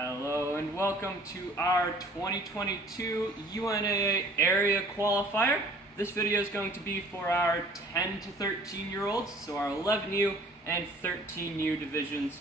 Hello and welcome to our 2022 UNAA area qualifier. This video is going to be for our 10 to 13 year olds, so our 11U and 13U divisions.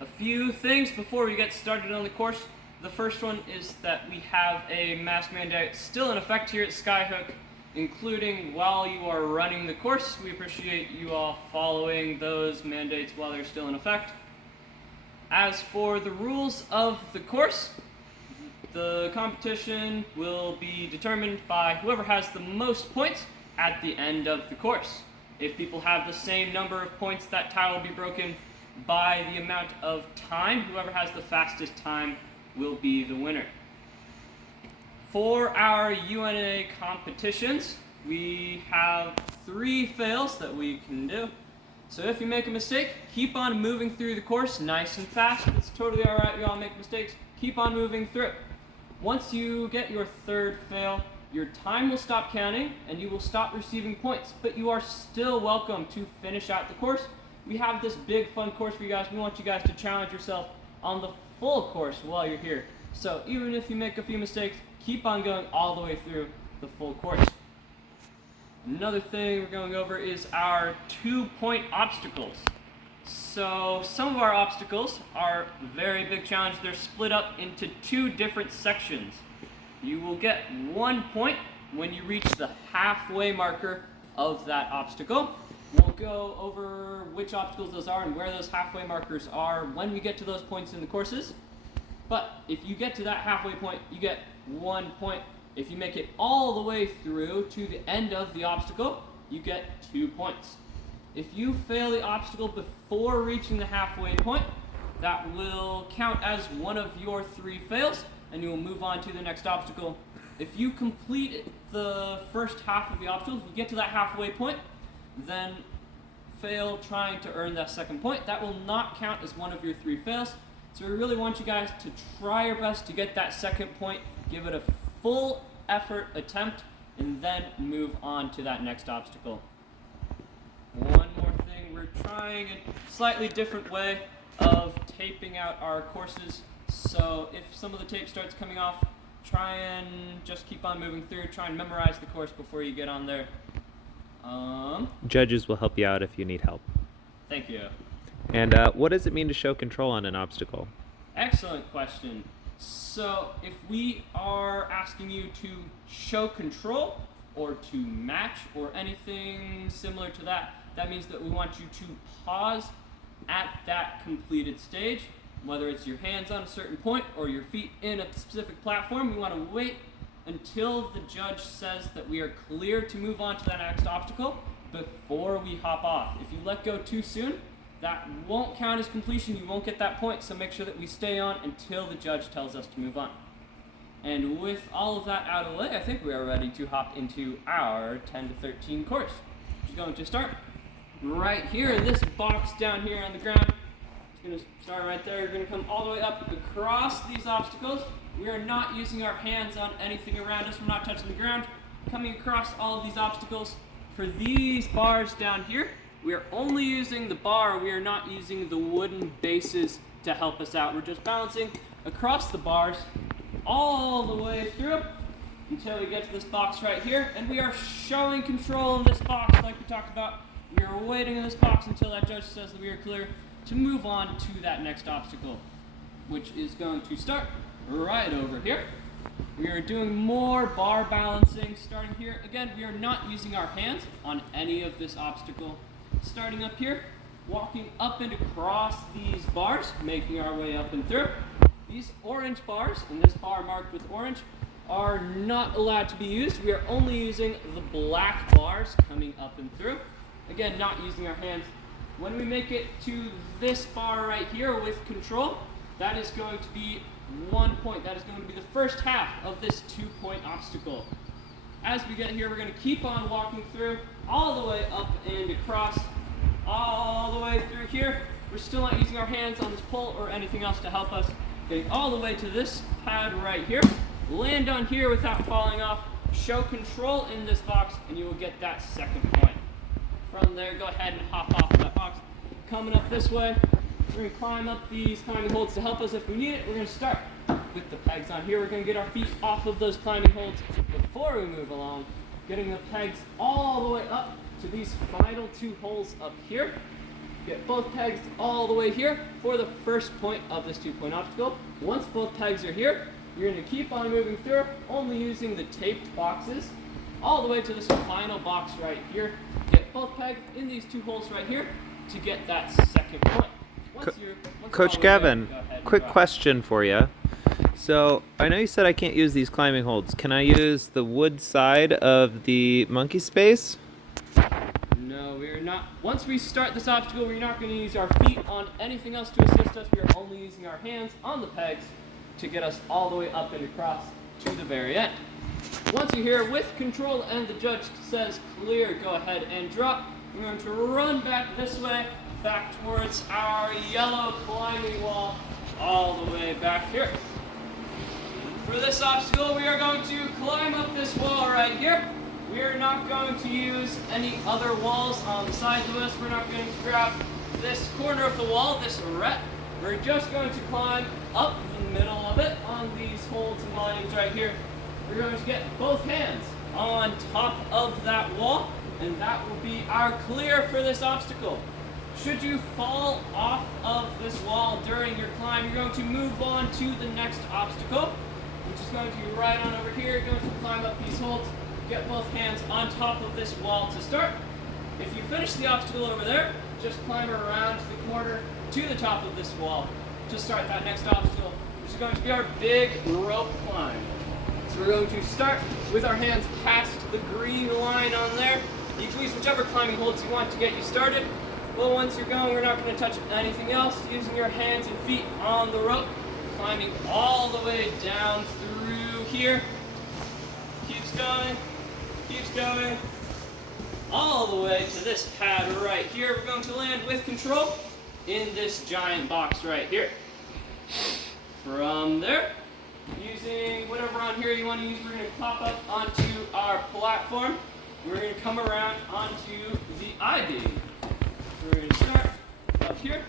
A few things before we get started on the course. The first one is that we have a mask mandate still in effect here at Skyhook, including while you are running the course. We appreciate you all following those mandates while they're still in effect. As for the rules of the course, the competition will be determined by whoever has the most points at the end of the course. If people have the same number of points, that tie will be broken by the amount of time. Whoever has the fastest time will be the winner. For our UNAA competitions, we have 3 fails that we can do. So if you make a mistake, keep on moving through the course nice and fast. It's totally alright, you all make mistakes. Keep on moving through it. Once you get your 3rd fail, your time will stop counting and you will stop receiving points, but you are still welcome to finish out the course. We have this big fun course for you guys. We want you guys to challenge yourself on the full course while you're here. So even if you make a few mistakes, keep on going all the way through the full course. Another thing we're going over is our 2-point obstacles. So some of our obstacles are very big challenge. They're split up into 2 different sections. You will get 1 point when you reach the halfway marker of that obstacle. We'll go over which obstacles those are and where those halfway markers are when we get to those points in the courses. But if you get to that halfway point, you get 1 point. If you make it all the way through to the end of the obstacle, you get 2 points. If you fail the obstacle before reaching the halfway point, that will count as one of your 3 fails, and you will move on to the next obstacle. If you complete the first half of the obstacle, if you get to that halfway point, then fail trying to earn that 2nd point. That will not count as one of your 3 fails. So we really want you guys to try your best to get that 2nd point, give it a full effort attempt, and then move on to that next obstacle. One more thing, we're trying a slightly different way of taping out our courses. So if some of the tape starts coming off, try and just keep on moving through, try and memorize the course before you get on there. Judges will help you out if you need help. Thank you. And what does it mean to show control on an obstacle? Excellent question. So if we are asking you to show control or to match or anything similar to that, that means that we want you to pause at that completed stage, whether it's your hands on a certain point or your feet in a specific platform. We want to wait until the judge says that we are clear to move on to that next obstacle before we hop off. If you let go too soon, that won't count as completion. You won't get that point, so make sure that we stay on until the judge tells us to move on. And with all of that out of the way, I think we are ready to hop into our 10 to 13 course, which is going to start right here in this box down here on the ground. It's going to start right there. You're going to come all the way up across these obstacles. We are not using our hands on anything around us. We're not touching the ground. Coming across all of these obstacles. For these bars down here, we are only using the bar. We are not using the wooden bases to help us out. We're just balancing across the bars all the way through until we get to this box right here. And we are showing control in this box like we talked about. We are waiting in this box until that judge says that we are clear to move on to that next obstacle, which is going to start right over here. We are doing more bar balancing starting here. Again, we are not using our hands on any of this obstacle. Starting up here, walking up and across these bars, making our way up and through. These orange bars, and this bar marked with orange, are not allowed to be used. We are only using the black bars coming up and through. Again, not using our hands. When we make it to this bar right here with control, that is going to be 1 point. That is going to be the first half of this 2-point obstacle. As we get here, we're going to keep on walking through all the way up and across, all the way through here. We're still not using our hands on this pole or anything else to help us. Getting all the way to this pad right here. Land on here without falling off. Show control in this box, and you will get that 2nd point. From there, go ahead and hop off that box. Coming up this way, We're going to climb up these climbing holds to help us if we need it. We're going to start with the pegs on here. We're going to get our feet off of those climbing holds before we move along, getting the pegs all the way up to these final two holes up here. Get both pegs all the way here for the first point of this 2-point obstacle. Once both pegs are here, you're going to keep on moving through, only using the taped boxes, all the way to this final box right here. Get both pegs in these two holes right here to get that second point. Coach Gavin, quick question for you. So, I know you said I can't use these climbing holds. Can I use the wood side of the monkey space? No, we're not. Once we start this obstacle, we're not going to use our feet on anything else to assist us. We are only using our hands on the pegs to get us all the way up and across to the very end. Once you're here with control and the judge says clear, go ahead and drop. We're going to run back this way, back towards our yellow climbing wall, all the way back here. For this obstacle, we are going to climb up this wall right here. We are not going to use any other walls on the sides of us. We're not going to grab this corner of the wall, this ret. We're just going to climb up the middle of it on these holds and lines right here. We're going to get both hands on top of that wall, and that will be our clear for this obstacle. Should you fall off of this wall during your climb, you're going to move on to the next obstacle, which is going to be right on over here. You're going to climb up these holds, get both hands on top of this wall to start. If you finish the obstacle over there, just climb around to the corner to the top of this wall to start that next obstacle, which is going to be our big rope climb. So we're going to start with our hands past the green line on there. You can use whichever climbing holds you want to get you started. Well, once you're going, we're not going to touch anything else. Using your hands and feet on the rope, climbing all the way down through here. Keeps going, all the way to this pad right here. We're going to land with control in this giant box right here. From there, using whatever on here you want to use, we're going to pop up onto our platform. We're going to come around onto the I-beam. We're going to start up here.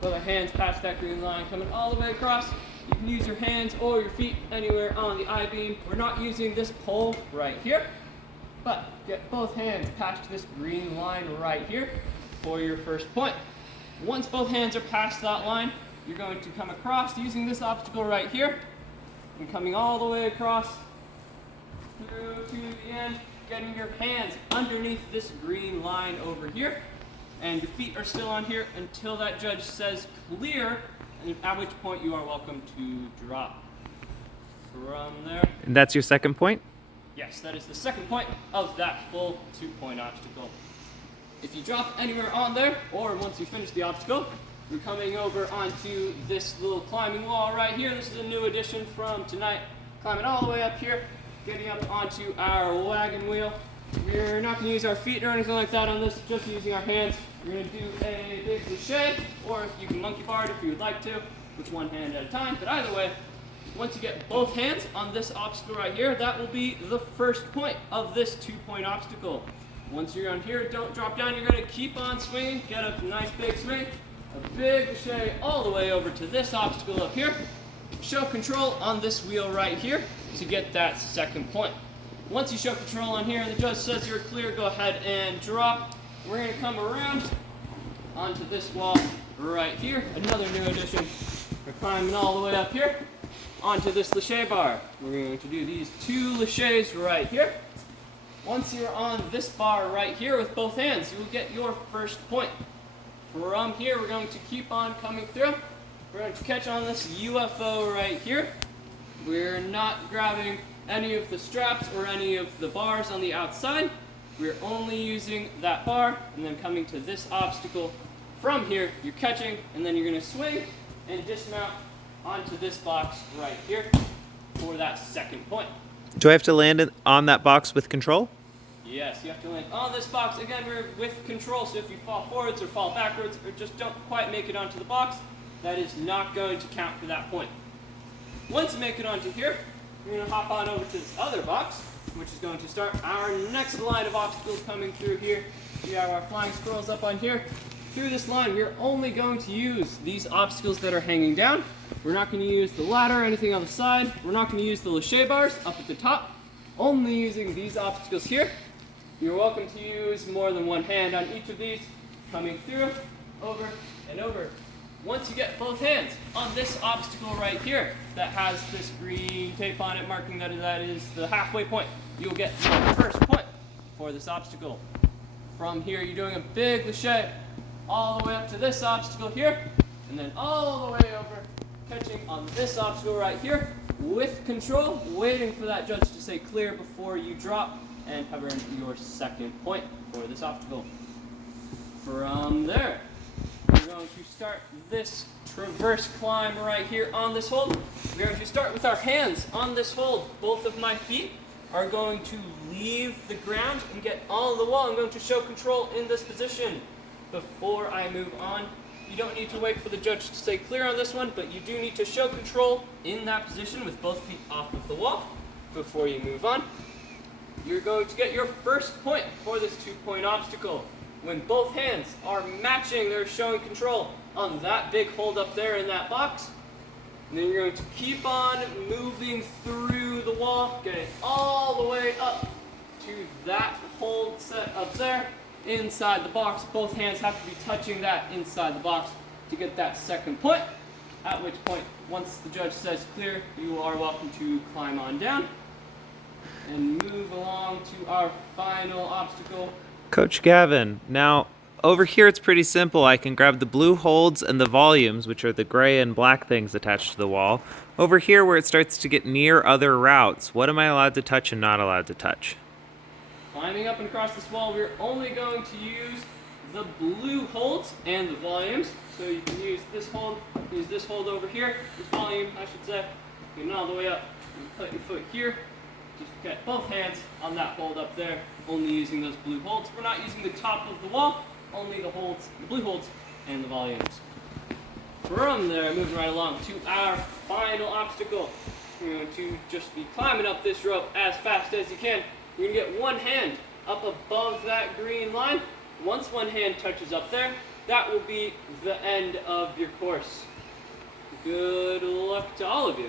With our hands past that green line, coming all the way across. You can use your hands or your feet anywhere on the I-beam. We're not using this pole right here, but get both hands past this green line right here for your first point. Once both hands are past that line, you're going to come across using this obstacle right here and coming all the way across through to the end, getting your hands underneath this green line over here, and your feet are still on here until that judge says clear, and at which point you are welcome to drop. From there. And that's your second point? Yes, that is the second point of that full 2-point obstacle. If you drop anywhere on there, or once you finish the obstacle, you're coming over onto this little climbing wall right here. This is a new addition from tonight. Climbing all the way up here, getting up onto our wagon wheel. We're not going to use our feet or anything like that on this, just using our hands. We're going to do a big cliche, or you can monkey bar it if you would like to, with one hand at a time. But either way, once you get both hands on this obstacle right here, that will be the first point of this 2-point obstacle. Once you're on here, don't drop down. You're going to keep on swinging, get a nice big swing, a big cliche all the way over to this obstacle up here. Show control on this wheel right here to get that second point. Once you show control on here and the judge says you're clear, go ahead and drop. We're going to come around onto this wall right here. Another new addition. We're climbing all the way up here onto this lache bar. We're going to do these 2 laches right here. Once you're on this bar right here with both hands, you will get your first point. From here, we're going to keep on coming through. We're going to catch on this UFO right here. We're not grabbing any of the straps or any of the bars on the outside. We're only using that bar and then coming to this obstacle. From here, you're catching and then you're going to swing and dismount onto this box right here for that second point. Do I have to land on that box with control? Yes, you have to land on this box. Again, we're with control, so if you fall forwards or fall backwards or just don't quite make it onto the box, that is not going to count for that point. Once you make it onto here, we're going to hop on over to this other box, which is going to start our next line of obstacles coming through here. We have our flying squirrels up on here. through this line, we're only going to use these obstacles that are hanging down. We're not going to use the ladder or anything on the side. We're not going to use the lache bars up at the top. Only using these obstacles here. You're welcome to use more than one hand on each of these, coming through, over, and over. Once you get both hands on this obstacle right here that has this green tape on it marking that is the halfway point, you'll get your first point for this obstacle. From here, you're doing a big lache all the way up to this obstacle here, and then all the way over, catching on this obstacle right here with control, waiting for that judge to say clear before you drop and cover your second point for this obstacle. From there, we're going to start this traverse climb right here on this hold. We're going to start with our hands on this hold. Both of my feet are going to leave the ground and get on the wall. I'm going to show control in this position. Before I move on, you don't need to wait for the judge to say clear on this one, but you do need to show control in that position with both feet off of the wall before you move on. You're going to get your first point for this 2-point obstacle. When both hands are matching, they're showing control on that big hold up there in that box. And then you're going to keep on moving through the wall, getting all the way up to that hold set up there inside the box. Both hands have to be touching that inside the box to get that second point. At which point, once the judge says clear, you are welcome to climb on down and move along to our final obstacle. Coach Gavin, now over here it's pretty simple. I can grab the blue holds and the volumes, which are the gray and black things attached to the wall. Over here where it starts to get near other routes, what am I allowed to touch and not allowed to touch? Climbing up and across this wall, we're only going to use the blue holds and the volumes. So you can use this hold over here, this volume, I should say. Get all the way up. You put your foot here. Just get both hands on that hold up there, only using those blue holds. We're not using the top of the wall, only the holds, the blue holds, and the volumes. From there, moving right along to our final obstacle. You're going to just be climbing up this rope as fast as you can. You're going to get one hand up above that green line. Once one hand touches up there, that will be the end of your course. Good luck to all of you.